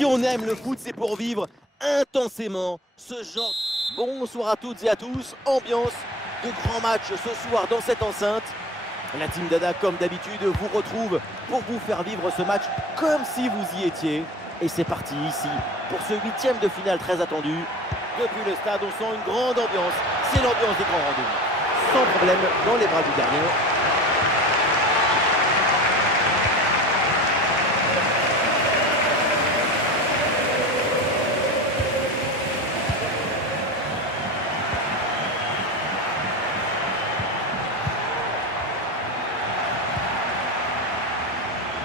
Si on aime le foot, c'est pour vivre intensément ce genre. Bonsoir à toutes et à tous. Ambiance de grand match ce soir dans cette enceinte. La team Dada, comme d'habitude, vous retrouve pour vous faire vivre ce match comme si vous y étiez. Et c'est parti ici pour ce 8e de finale très attendu. Depuis le stade, on sent une grande ambiance. C'est l'ambiance des grands rendez-vous. Sans problème dans les bras du gardien.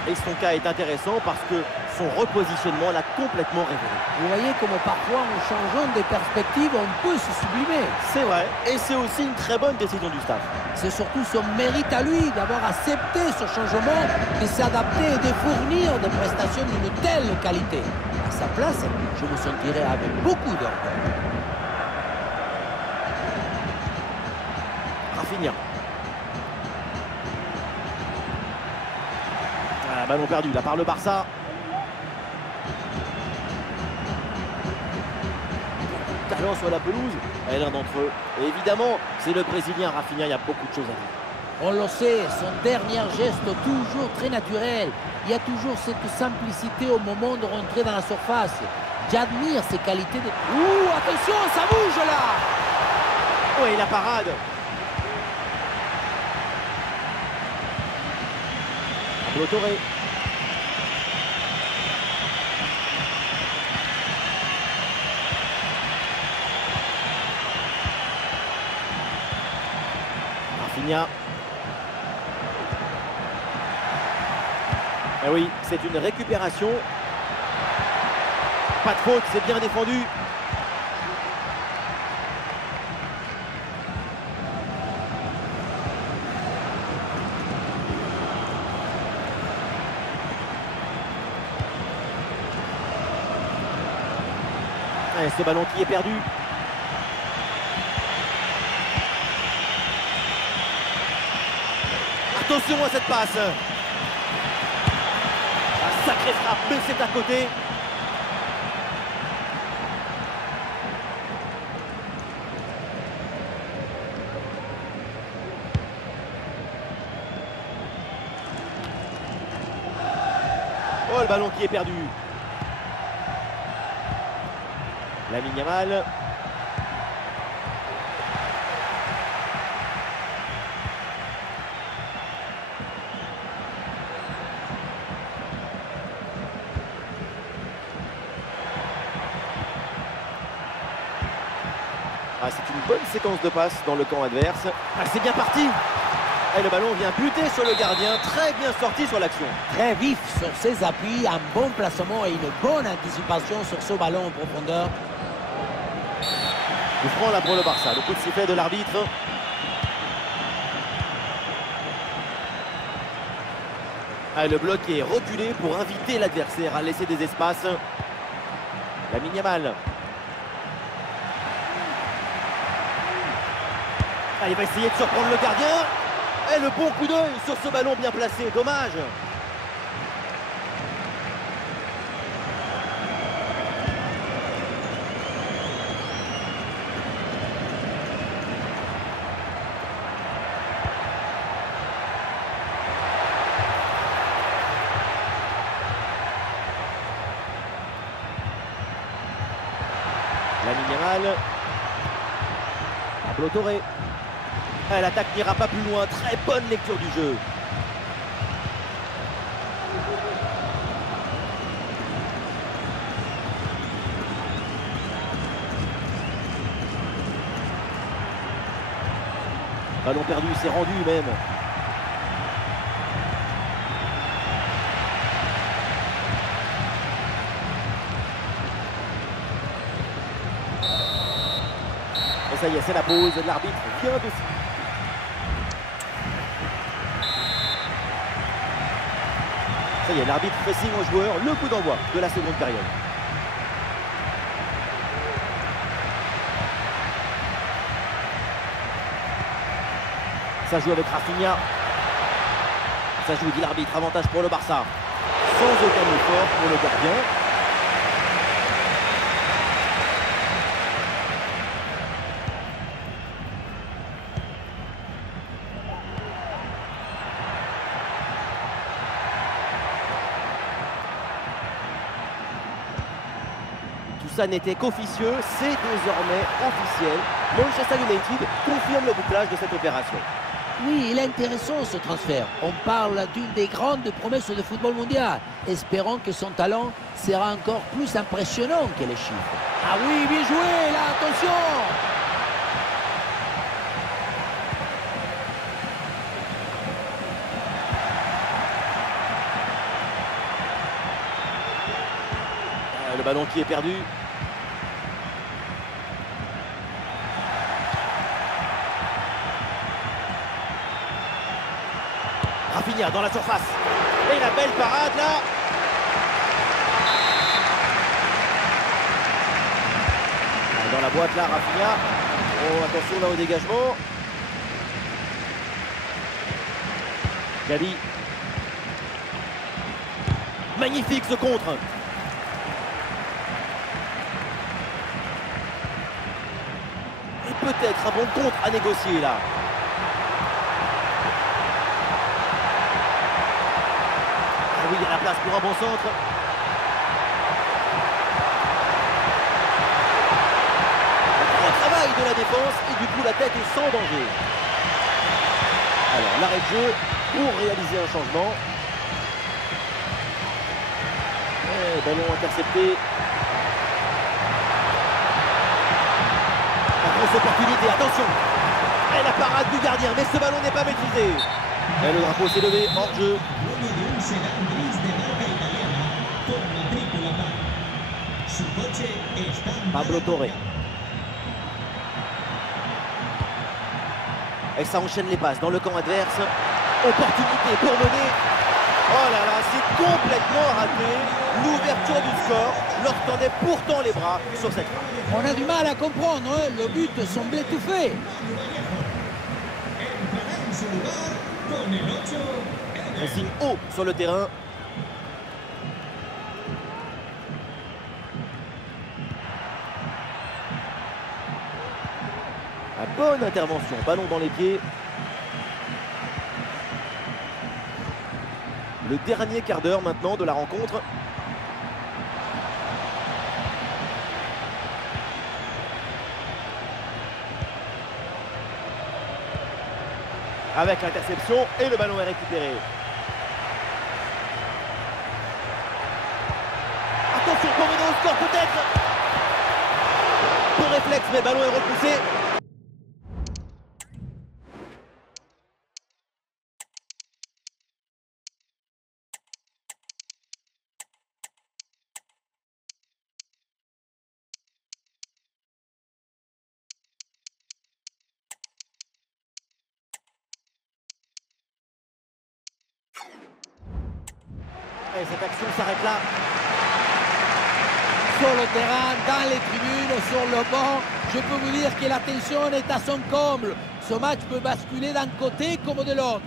Et son cas est intéressant parce que son repositionnement l'a complètement révélé. Vous voyez comment parfois en changeant de perspective, on peut se sublimer. C'est vrai, et c'est aussi une très bonne décision du staff. C'est surtout son mérite à lui d'avoir accepté ce changement, de s'adapter et de fournir des prestations d'une telle qualité. À sa place, je me sentirais avec beaucoup d'orgueil. Rafinha. Ballon perdu là par le Barça. Talent sur la pelouse. Et l'un d'entre eux. Et évidemment, c'est le Brésilien Rafinha. Il y a beaucoup de choses à dire. On le sait, son dernier geste toujours très naturel. Il y a toujours cette simplicité au moment de rentrer dans la surface. J'admire ses qualités de... Ouh, attention, ça bouge là! Oui, la parade. Pablo Torre. Rafinha. Eh oui, c'est une récupération. Pas de faute, c'est bien défendu. Et ce ballon qui est perdu. Attention à cette passe. Un sacré frappe, mais c'est à côté. Oh, le ballon qui est perdu. Lamine Yamal. C'est une bonne séquence de passes dans le camp adverse. C'est bien parti. Et le ballon vient buter sur le gardien. Très bien sorti sur l'action. Très vif sur ses appuis, un bon placement et une bonne anticipation sur ce ballon en profondeur. Coup franc là pour le Barça. Le coup de sifflet de l'arbitre. Le bloc est reculé pour inviter l'adversaire à laisser des espaces. Lamine Yamal. Il va essayer de surprendre le gardien. Et le bon coup d'œil sur ce ballon bien placé. Dommage. Lamine Yamal. Pablo Torre. L'attaque n'ira pas plus loin. Très bonne lecture du jeu. Ballon perdu, c'est rendu même. Et ça y est, c'est la pause. L'arbitre vient de... Ça y est, l'arbitre fait signe aux joueurs, le coup d'envoi de la seconde période. Ça joue avec Rafinha. Ça joue, dit l'arbitre, avantage pour le Barça. Sans aucun effort pour le gardien. ça n'était qu'officieux, c'est désormais officiel. Manchester United confirme le bouclage de cette opération. Oui, il est intéressant ce transfert. On parle d'une des grandes promesses de football mondial. Espérons que son talent sera encore plus impressionnant que les chiffres. Ah oui, bien joué, là, attention! Le ballon qui est perdu. Rafinha dans la surface. Et la belle parade là. Dans la boîte là, Rafinha. Oh, attention là au dégagement. Gavi. Magnifique ce contre. Peut-être un bon contre à négocier là. Ah oui, il y a la place pour un bon centre. Un travail de la défense et du coup la tête est sans danger. Alors l'arrêt de jeu pour réaliser un changement. Et ballon intercepté. Grosse opportunité, attention. Et la parade du gardien, mais ce ballon n'est pas maîtrisé. Et le drapeau s'est levé, hors jeu. Pablo Torre. Et ça enchaîne les passes dans le camp adverse. Opportunité pour mener. Oh là là, c'est complètement raté. L'ouverture du score lorsqu'on est pourtant les bras sur cette frappe. On a du mal à comprendre, hein? Le but semblait tout fait. Pressing haut sur le terrain. La bonne intervention, ballon dans les pieds. Le dernier quart d'heure maintenant de la rencontre. Avec l'interception et le ballon est récupéré. Attention pour mener au score peut-être. Bon réflexe mais le ballon est repoussé. Et cette action s'arrête là. Sur le terrain, dans les tribunes, sur le banc, je peux vous dire que la tension est à son comble. Ce match peut basculer d'un côté comme de l'autre.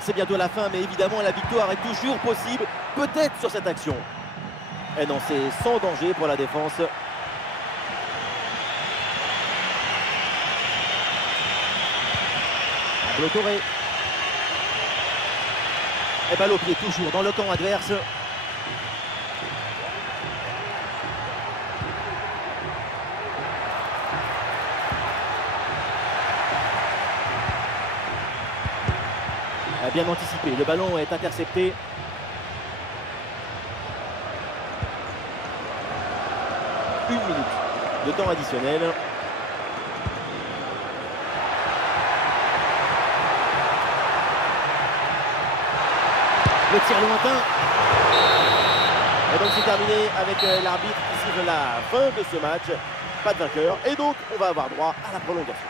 C'est bientôt la fin, mais évidemment la victoire est toujours possible, peut-être sur cette action. Et non, c'est sans danger pour la défense. Pablo Torre. Et balle au pied toujours dans le camp adverse. Bien anticipé, le ballon est intercepté. Une minute de temps additionnel. Le tir lointain. Et donc c'est terminé avec l'arbitre qui siffle la fin de ce match. Pas de vainqueur. Et donc on va avoir droit à la prolongation.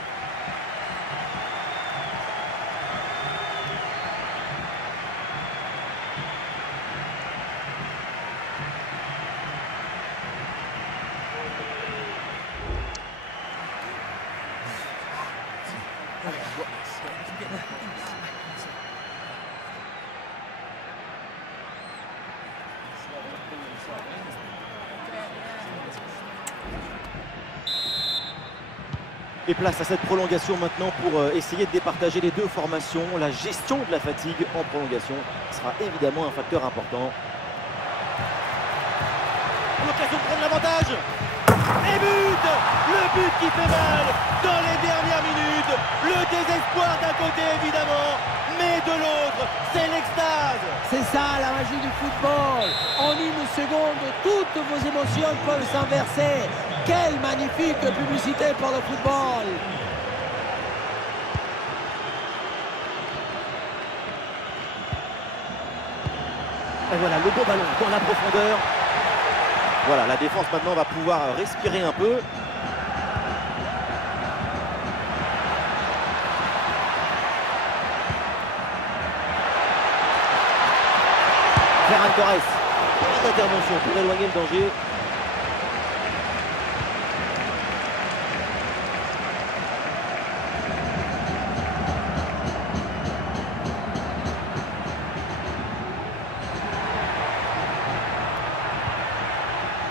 Et place à cette prolongation maintenant pour essayer de départager les deux formations. La gestion de la fatigue en prolongation sera évidemment un facteur important. L'occasion de prendre l'avantage. Et but! Le but qui fait mal dans les dernières minutes. Le désespoir d'un côté évidemment, mais de l'autre, c'est l'extase. C'est ça la magie du football. En une seconde, toutes vos émotions peuvent s'inverser. Quelle magnifique publicité pour le football. Et voilà, le beau ballon dans la profondeur. Voilà, la défense maintenant va pouvoir respirer un peu. Ferran Torres, une intervention pour éloigner le danger.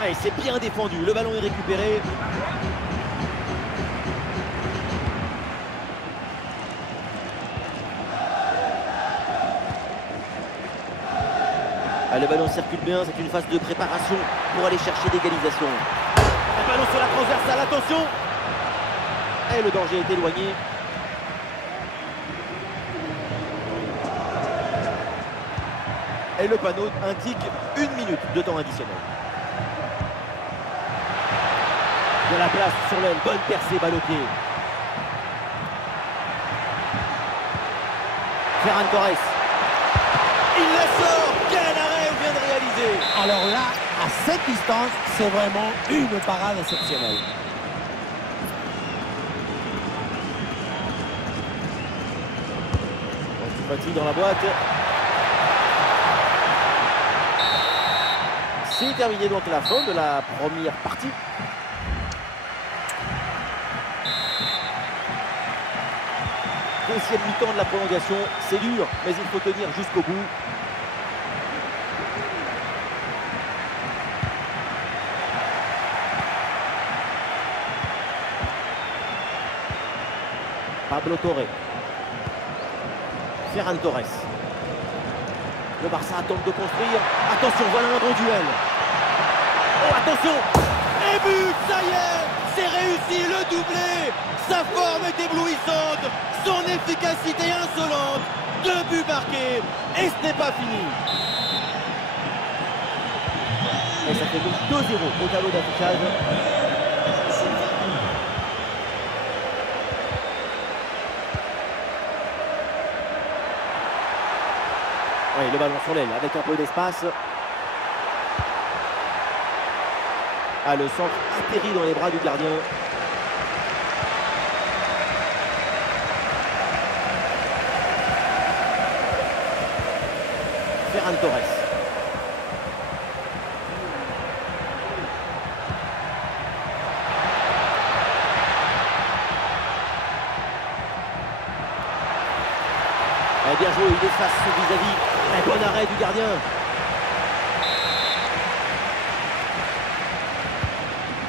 Allez, c'est bien défendu, le ballon est récupéré. Ah, le ballon circule bien, c'est une phase de préparation pour aller chercher l'égalisation. Le ballon sur la transversale, attention! Et le danger est éloigné. Et le panneau indique 1 minute de temps additionnel. De la place sur l'aile, bonne percée, balle au pied. Ferran Torres. Il la sort. Quel arrêt il vient de réaliser. Alors là, à cette distance, c'est vraiment une parade exceptionnelle. Antipathie dans la boîte. C'est terminé donc la fin de la première partie. Deuxième mi-temps de la prolongation, c'est dur, mais il faut tenir jusqu'au bout. Pablo Torre. Ferran Torres. Le Barça tente de construire. Attention, voilà un bon duel. Oh, attention! Et but, ça y est! C'est réussi, le doublé! Sa forme est éblouissante, son efficacité insolente. 2 buts marqués, et ce n'est pas fini. Et ça fait donc 2-0 au tableau d'affichage. Oui, le ballon sur l'aile avec un peu d'espace. Ah, le centre atterrit dans les bras du gardien. Ferran Torres. Eh bien joué, il efface son vis-à-vis. Un bon arrêt du gardien.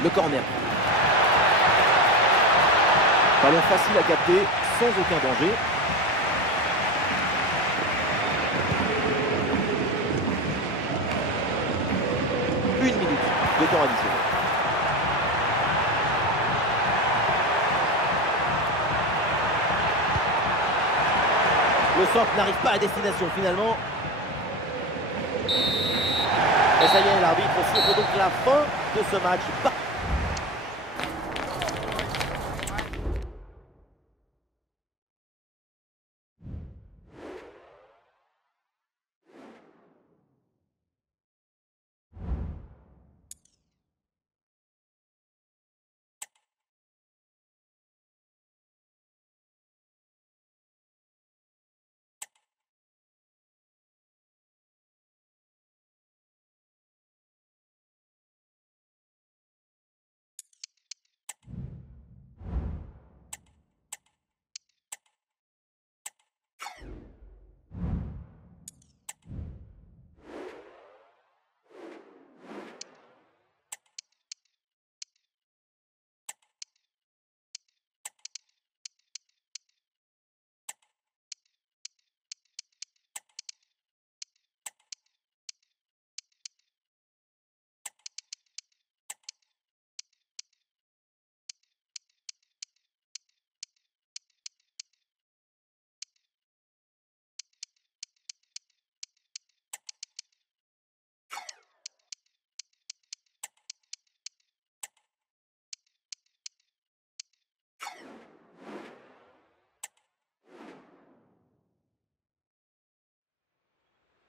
Le corner. Ballon facile à capter, sans aucun danger. Une minute de temps additionnel. Le centre n'arrive pas à destination finalement. Et ça y est, l'arbitre siffle donc la fin de ce match.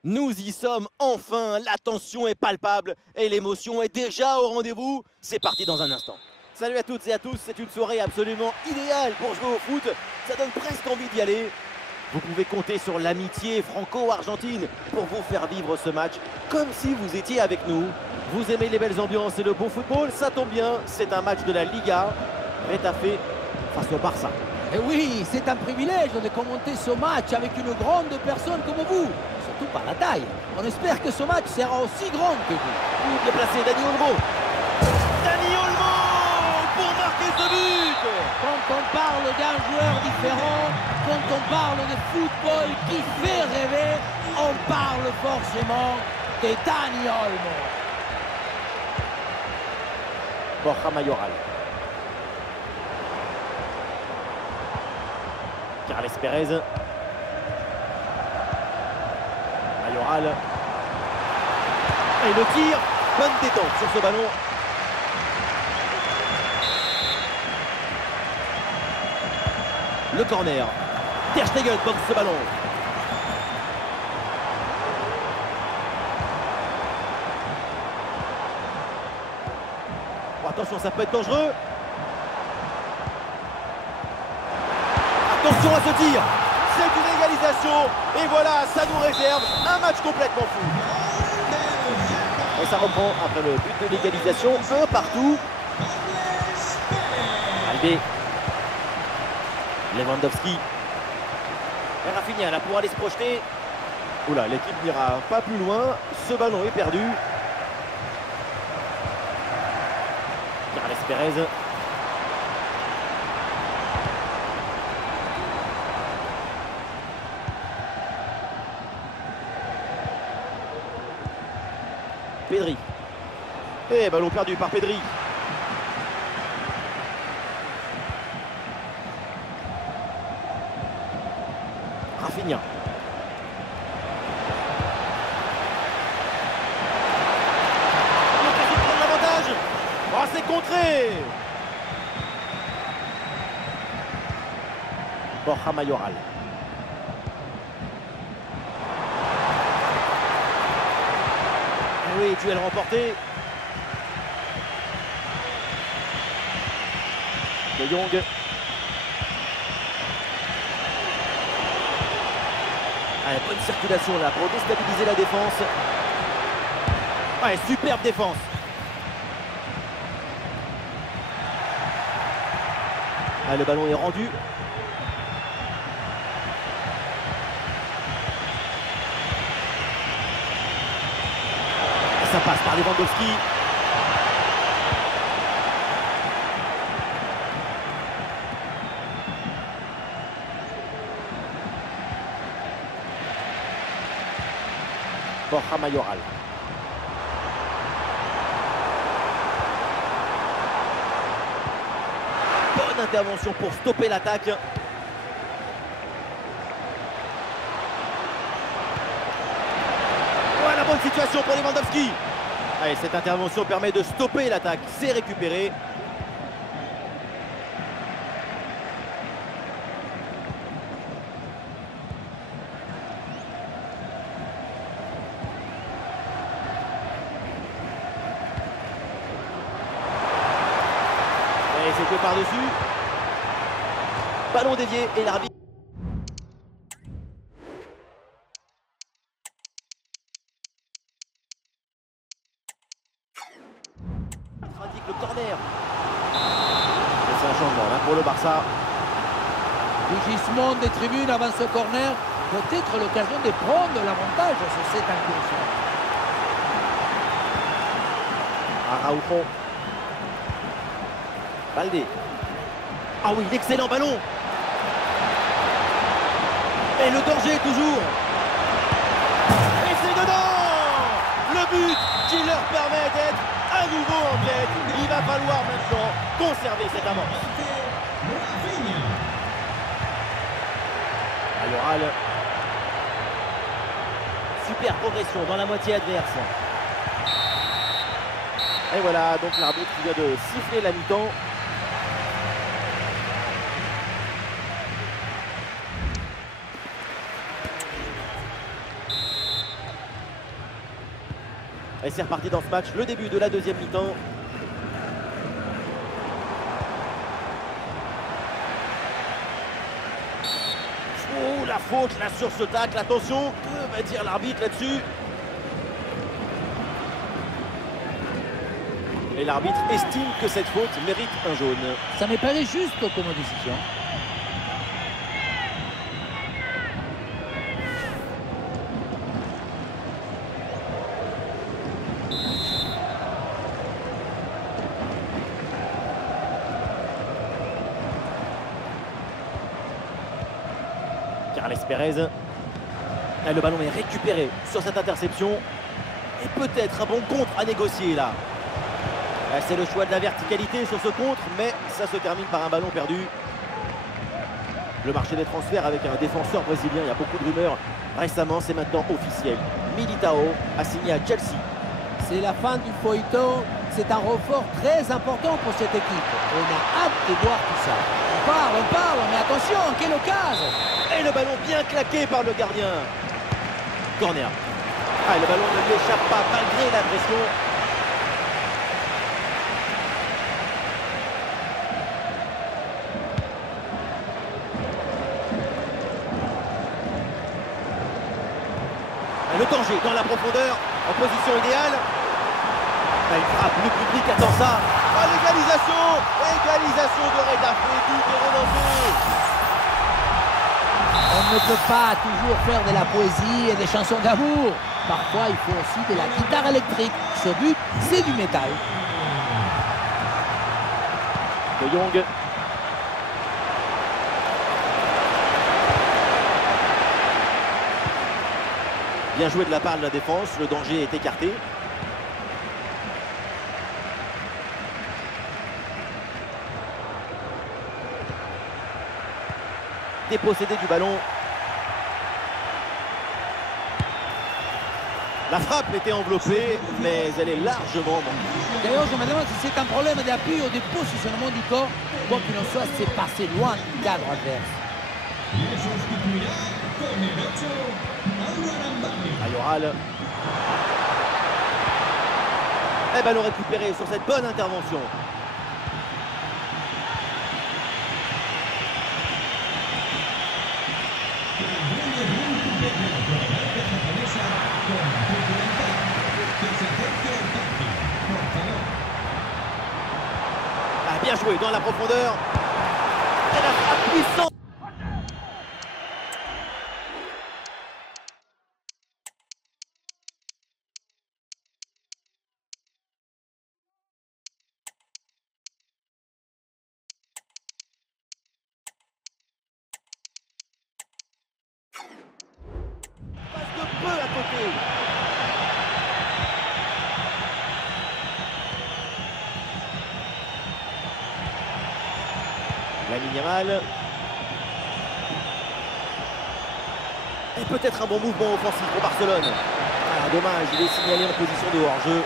Nous y sommes enfin, la tension est palpable et l'émotion est déjà au rendez-vous. C'est parti dans un instant. Salut à toutes et à tous, c'est une soirée absolument idéale pour jouer au foot. Ça donne presque envie d'y aller. Vous pouvez compter sur l'amitié franco-argentine pour vous faire vivre ce match comme si vous étiez avec nous. Vous aimez les belles ambiances et le beau football, ça tombe bien, c'est un match de la Liga. Retafe face au Barça. Et oui, c'est un privilège de commenter ce match avec une grande personne comme vous, surtout par la taille. On espère que ce match sera aussi grand que vous. Bien placé, Dani Olmo. Dani Olmo pour marquer ce but. Quand on parle d'un joueur différent, quand on parle de football qui fait rêver, on parle forcément de Dani Olmo. Borja Mayoral. Carles Pérez. Mayoral. Et le tir. Bonne détente sur ce ballon. Le corner. Ter Stegen boxe ce ballon. Oh, attention, ça peut être dangereux. Attention à ce tir. C'est une égalisation. Et voilà, ça nous réserve un match complètement fou. Et ça reprend après le but de l'égalisation. Un partout. Albé. Lewandowski. Et Rafinha là pour aller se projeter. Oula, l'équipe n'ira pas plus loin. Ce ballon est perdu. Carles Pérez. Pedri. Et ballon perdu par Pedri. Rafinha. L'occasion de prendre l'avantage. Oh, c'est contré. Borja Mayoral. Oui, duel remporté. De Jong. Allez, bonne circulation là pour déstabiliser la défense. Ouais, superbe défense. Ah, le ballon est rendu. Ça passe par Lewandowski. Borja Mayoral. Bonne intervention pour stopper l'attaque. Voilà, bonne situation pour Lewandowski. Allez, cette intervention permet de stopper l'attaque. C'est récupéré. Et c'est fait par-dessus. Ballon dévié et l'arbitre. Indique le corner. Et c'est un changement là, pour le Barça. Rugissement des tribunes avant ce corner, peut-être l'occasion de prendre l'avantage sur cette incursion. Araujo. Baldé. Ah oui, l'excellent ballon. Et le danger toujours. Et c'est dedans. Le but qui leur permet d'être à nouveau en tête. Il va falloir maintenant conserver cette avance. Mayoral. Super progression dans la moitié adverse. Et voilà, donc l'arbitre qui vient de siffler la mi-temps. Et c'est reparti dans ce match, le début de la deuxième mi-temps. Oh, la faute là sur ce tacle, attention, que va dire l'arbitre là-dessus? Et l'arbitre estime que cette faute mérite un jaune. Ça me paraît juste comme décision. Carles Pérez. Et le ballon est récupéré sur cette interception. Et peut-être un bon contre à négocier là. C'est le choix de la verticalité sur ce contre, mais ça se termine par un ballon perdu. Le marché des transferts avec un défenseur brésilien, il y a beaucoup de rumeurs. Récemment, c'est maintenant officiel. Militao a signé à Chelsea. C'est la fin du feuilleton. C'est un renfort très important pour cette équipe. On a hâte de voir tout ça. On parle, mais attention, quelle occasion! Et le ballon bien claqué par le gardien. Corner. Ah, le ballon ne lui échappe pas malgré la pression. Le danger dans la profondeur, en position idéale. Il frappe, le public attend ça. Oh, l'égalisation! Égalisation de Reda, tout est relancé. On ne peut pas toujours faire de la poésie et des chansons d'amour. Parfois, il faut aussi de la guitare électrique. Ce but, c'est du métal. De Jong. Bien joué de la part de la défense, le danger est écarté. Dépossédé du ballon. La frappe était enveloppée, mais elle est largement manquée. D'ailleurs, je me demande si c'est un problème d'appui ou de positionnement du corps. Quoi qu'il en soit, c'est passé loin du cadre adverse. Mayoral. Et ballon récupéré sur cette bonne intervention. Ah, bien joué dans la profondeur. Et la frappe puissante. Passe de peu à côté. Lamine Yamal. Et peut-être un bon mouvement offensif pour Barcelone. Ah, dommage, il est signalé en position de hors-jeu.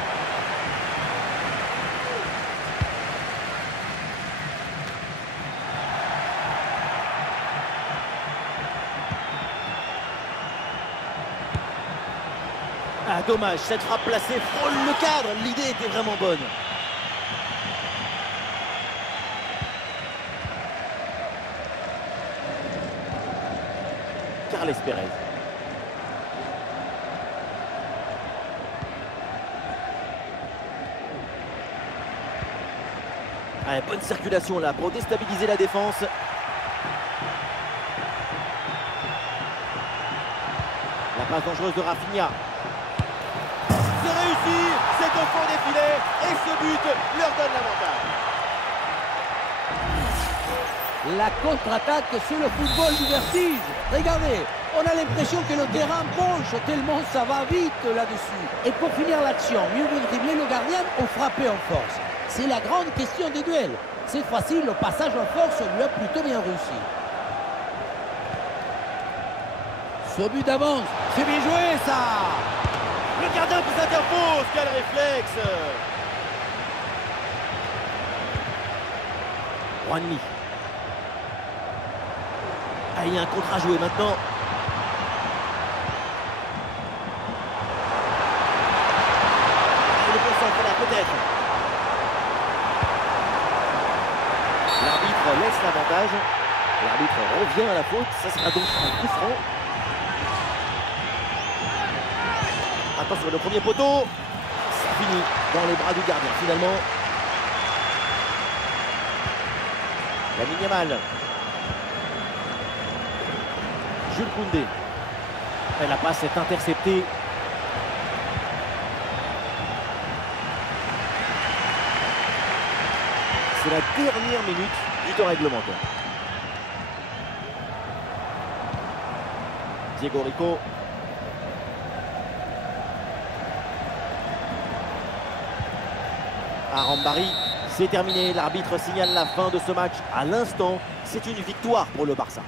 Ah, dommage, cette frappe placée frôle le cadre. L'idée était vraiment bonne. Carles Pérez. Ah, bonne circulation là pour déstabiliser la défense. La passe dangereuse de Rafinha. C'est réussi, c'est au fond des filets et ce but leur donne l'avantage. La contre-attaque sur le football du vertige. Regardez, on a l'impression que le terrain penche tellement ça va vite là-dessus. Et pour finir l'action, mieux vaut dribbler le gardien ou frapper en force. C'est la grande question des duels. Cette fois-ci, le passage en force lui a plutôt bien réussi. Ce but d'avance, c'est bien joué ça. Le gardien qui s'interpose, quel réflexe. Juanmi. Ah, il y a un contre à jouer maintenant. peut-être. L'arbitre laisse l'avantage. L'arbitre revient à la faute. Ça sera donc un coup franc. Attention, le premier poteau. Ça finit dans les bras du gardien finalement. Lamine Yamal. Jules Koundé. Et la passe est interceptée. C'est la dernière minute du temps réglementaire. Diego Rico. Arambari. C'est terminé. L'arbitre signale la fin de ce match. À l'instant, c'est une victoire pour le Barça.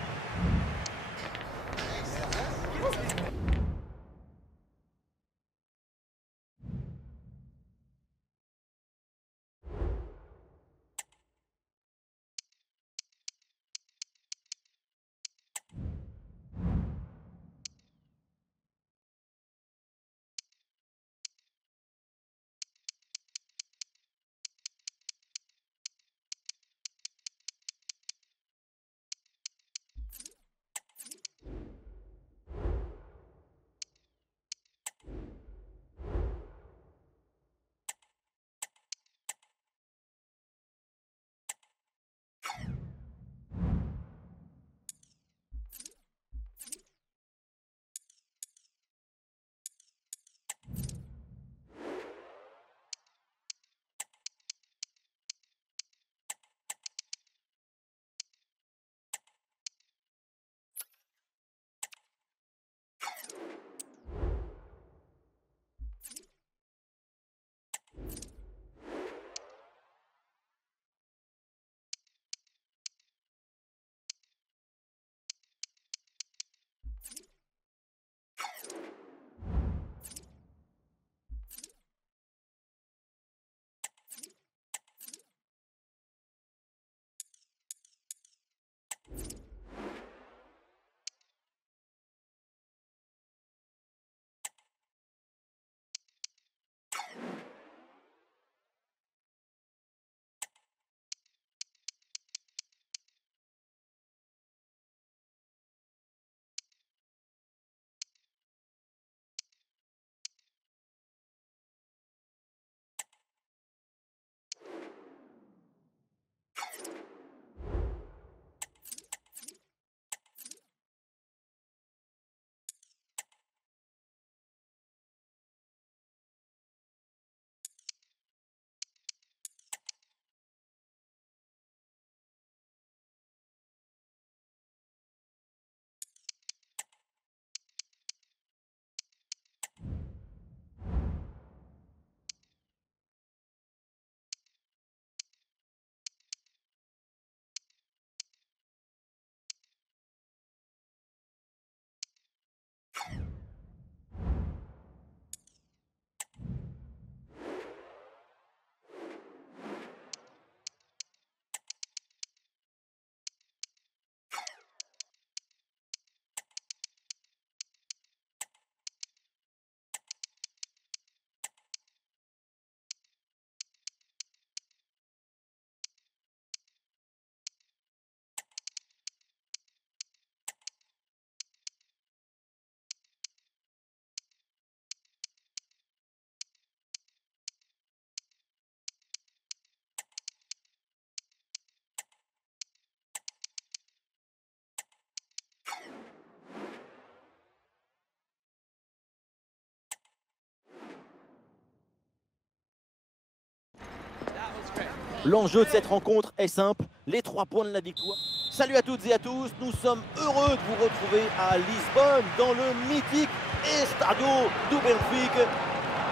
L'enjeu de cette rencontre est simple, les 3 points de la victoire. Salut à toutes et à tous, nous sommes heureux de vous retrouver à Lisbonne, dans le mythique Estadio do Benfica.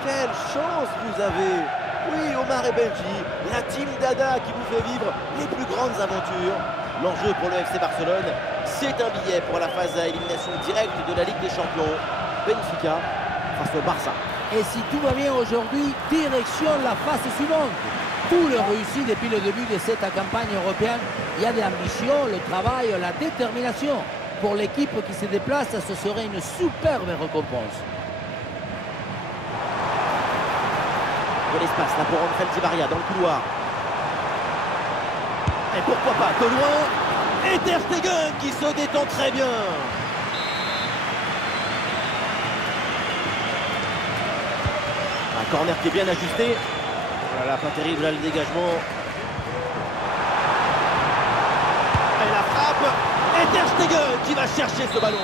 Quelle chance vous avez! Oui, Omar et Benji, la team Dada qui vous fait vivre les plus grandes aventures. L'enjeu pour le FC Barcelone, c'est un billet pour la phase à élimination directe de la Ligue des Champions. Benfica face au Barça. Et si tout va bien aujourd'hui, direction la phase suivante. Tout le réussi depuis le début de cette campagne européenne. Il y a de l'ambition, le travail, la détermination. Pour l'équipe qui se déplace, ce serait une superbe récompense. De l'espace là pour Angel Di Maria dans le couloir. Et pourquoi pas de loin. Et Ter Stegen qui se détend très bien. Un corner qui est bien ajusté. Voilà, pas terrible là le dégagement. Et la frappe. Et Ter Stegen qui va chercher ce ballon.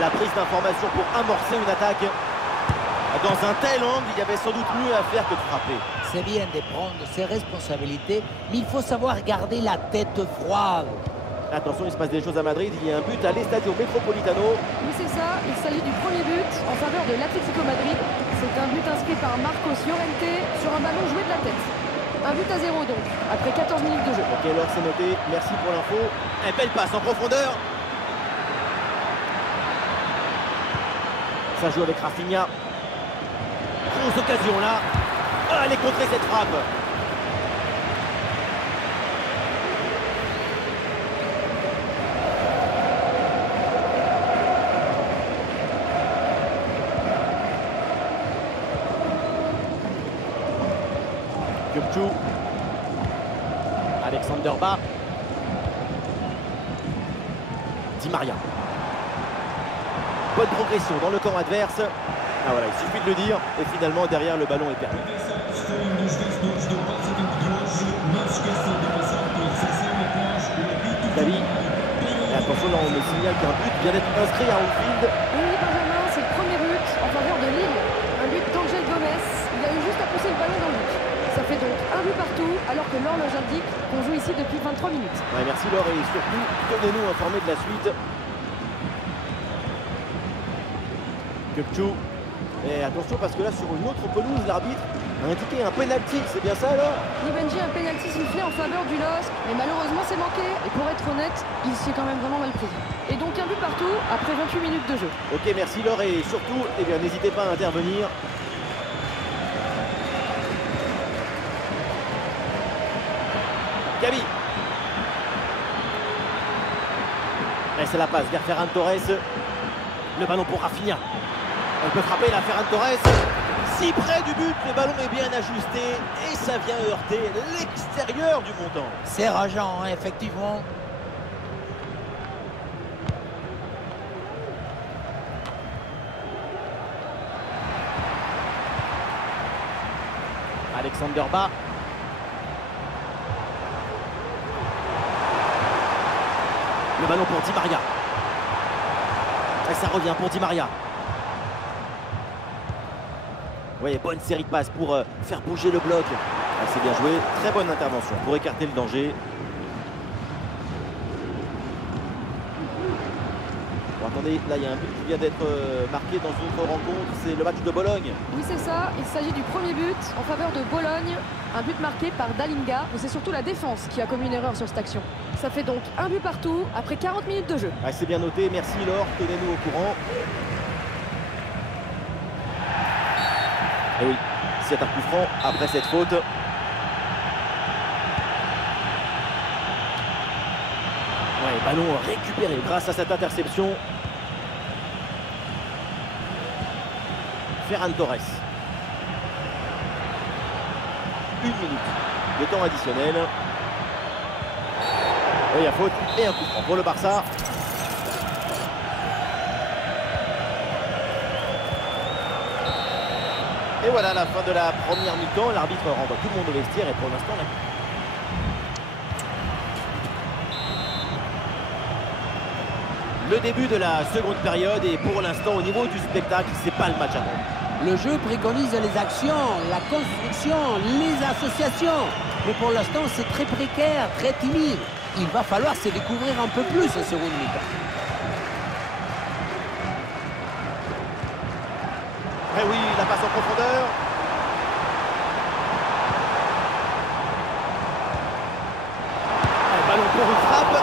La prise d'information pour amorcer une attaque. Dans un tel angle, il y avait sans doute mieux à faire que de frapper. C'est bien de prendre ses responsabilités, mais il faut savoir garder la tête froide. Attention, il se passe des choses à Madrid. Il y a un but à l'Estadio Metropolitano. Oui, c'est ça. Il s'agit du premier but en faveur de l'Atlético Madrid. C'est un but inscrit par Marcos Llorente sur un ballon joué de la tête. Un but à 0 donc, après 14 minutes de jeu. Ok, alors c'est noté. Merci pour l'info. Et belle passe en profondeur. Ça joue avec Rafinha. Grosse occasion là. Allez contrer cette frappe. Kökçü. Alexander Bas. Di Maria. Bonne progression dans le camp adverse. Ah voilà, il suffit de le dire. Et finalement, derrière, le ballon est perdu. David. Et attention, là, on me signale qu'un but vient d'être inscrit à Anfield. Oui, Benjamin, c'est le premier but en faveur de Lille. Un but d'Angel Gomez. Il a eu juste à pousser le ballon dans le but. Ça fait donc un but partout, alors que l'horloge indique qu'on joue ici depuis 23 minutes. Ouais, merci Laure, et surtout, tenez-nous informés de la suite. Kökçü. Et attention parce que là sur une autre pelouse l'arbitre a indiqué un penalty, c'est bien ça alors? Oui Benji, un penalty sifflé en faveur du LOSC, mais malheureusement c'est manqué. Et pour être honnête, il s'est quand même vraiment mal pris. Et donc un but partout après 28 minutes de jeu. Ok, merci Laure, et surtout, eh bien n'hésitez pas à intervenir. Gavi. Et c'est la passe vers Ferran Torres. Le ballon pour Rafinha. On peut frapper la Ferran Torres. Si près du but, le ballon est bien ajusté et ça vient heurter l'extérieur du montant. C'est rageant, hein, effectivement. Alexander Bas. Le ballon pour Di Maria. Et ça revient pour Di Maria. Oui, bonne série de passes pour faire bouger le bloc. Ah, c'est bien joué. Très bonne intervention pour écarter le danger. Bon, attendez, là il y a un but qui vient d'être marqué dans une autre rencontre. C'est le match de Bologne. Oui, c'est ça. Il s'agit du premier but en faveur de Bologne. Un but marqué par Dalinga. Mais c'est surtout la défense qui a commis une erreur sur cette action. Ça fait donc un but partout après 40 minutes de jeu. Ah, c'est bien noté. Merci Laure. Tenez-nous au courant. Et oui, c'est un coup franc après cette faute. Ouais, ballon récupéré grâce à cette interception. Ferran Torres. 1 minute de temps additionnel. Et il y a faute et un coup franc pour le Barça. Et voilà la fin de la première mi-temps. L'arbitre renvoie tout le monde au vestiaire et pour l'instant... Le début de la seconde période et pour l'instant au niveau du spectacle, c'est pas le match à prendre. Le jeu préconise les actions, la construction, les associations. Mais pour l'instant, c'est très précaire, très timide. Il va falloir se découvrir un peu plus en seconde mi-temps. Eh oui, la passe en profondeur. Le ballon pour une frappe.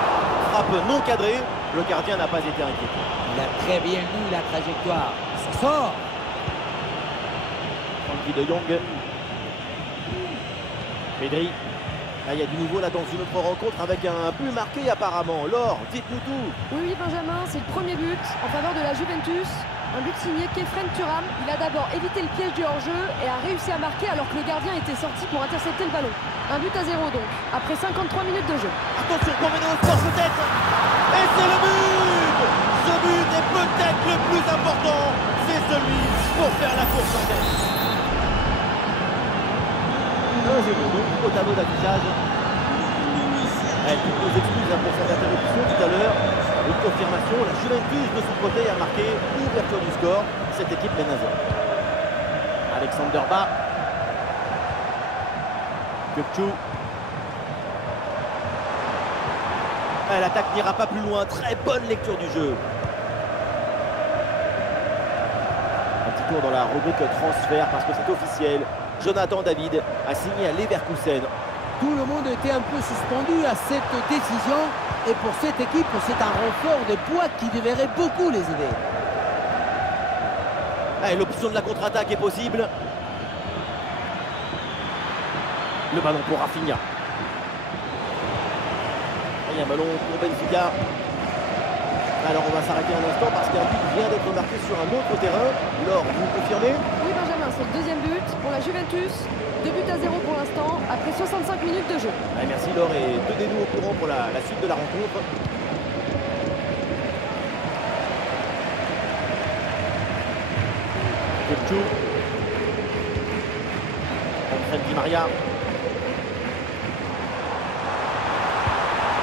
Frappe non cadrée. Le gardien n'a pas été inquiété. Il a très bien lu la trajectoire. Ça sort. Frankie de Jong. Pedri. Ah, il y a du nouveau là dans une autre rencontre avec un but marqué apparemment. Laure, dites-nous tout. Oui, Benjamin, c'est le premier but en faveur de la Juventus. Un but signé Kefren Thuram. Il a d'abord évité le piège du hors-jeu et a réussi à marquer alors que le gardien était sorti pour intercepter le ballon. Un but à 0 donc, après 53 minutes de jeu. Attention pour mener au score peut-être. Et c'est le but. Ce but est peut-être le plus important. C'est celui pour faire la course en tête. 1-0 donc au tableau d'affichage. Toutes nos excuses pour cette interruption tout à l'heure. Une confirmation, la Juventus de son côté a marqué l'ouverture du score. Cette équipe mène à 0. Alexander Bas. Gökçe. L'attaque n'ira pas plus loin. Très bonne lecture du jeu. Un petit tour dans la rubrique transfert parce que c'est officiel. Jonathan David a signé à Leverkusen. Tout le monde était un peu suspendu à cette décision. Et pour cette équipe, c'est un renfort de poids qui devrait beaucoup les aider. L'option de la contre-attaque est possible. Le ballon pour Rafinha. Il y a un ballon pour Benfica. Alors on va s'arrêter un instant parce qu'un but vient d'être marqué sur un autre terrain. Laure, vous confirmez? Oui, Benjamin, c'est le deuxième but pour la Juventus. 2 buts à 0 pour l'instant, après 65 minutes de jeu. Merci Laure et tenez-nous au courant pour la suite de la rencontre. Gökçe. Angel Di Maria.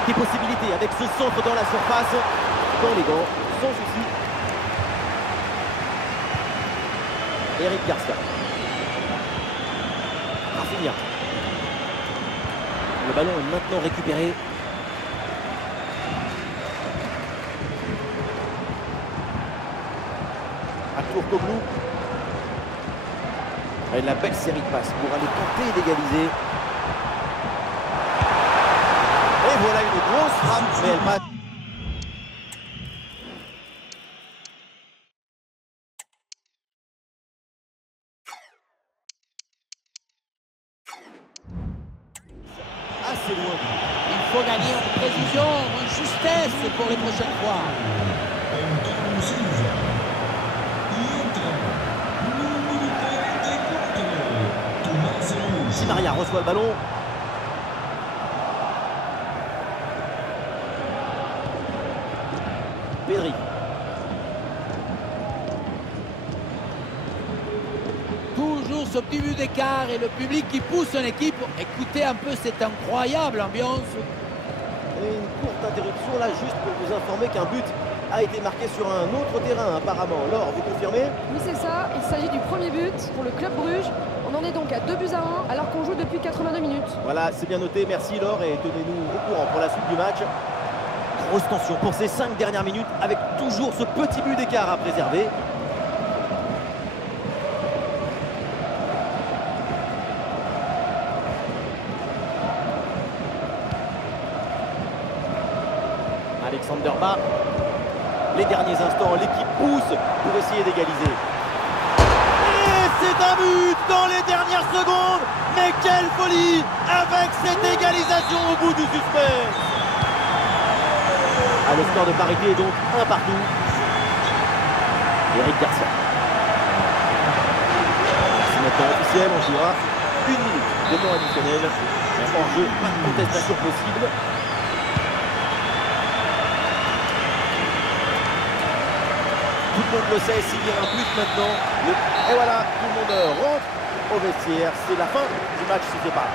Des possibilités avec ce centre dans la surface. Dans les gants, sans souci. Eric Garcia. Rafinha. Le ballon est maintenant récupéré. Akuroglu. Et la belle série de passes pour aller tenter d'égaliser. Et voilà une grosse frappe, mais elle passe. Assez loin. Il faut gagner en précision, en justesse pour les prochaines fois. Di Maria reçoit le ballon. Pedri. Toujours ce petit but d'écart et le public qui pousse une équipe. Écoutez un peu cette incroyable ambiance. Et une courte interruption là juste pour vous informer qu'un but a été marqué sur un autre terrain apparemment. Laure, vous confirmez? Oui, c'est ça. Il s'agit du premier but pour le club Bruges. On en est donc à 2 buts à 1 alors qu'on joue depuis 82 minutes. Voilà, c'est bien noté. Merci Laure et tenez-nous au courant pour la suite du match. Grosse tension pour ces 5 dernières minutes avec toujours ce petit but d'écart à préserver. Alexander Bas. Les derniers instants, l'équipe pousse pour essayer d'égaliser. Et c'est un but dans les dernières secondes. Mais quelle folie avec cette égalisation au bout du suspense. Le score de parité est donc 1 partout. Eric Garcia. C'est maintenant officiel, on jouera 1 minute de temps additionnel. En jeu, pas de contestation possible. Tout le monde le sait, s'il y a un but maintenant. Et voilà, tout le monde rentre au vestiaire. C'est la fin du match, si c'est pas.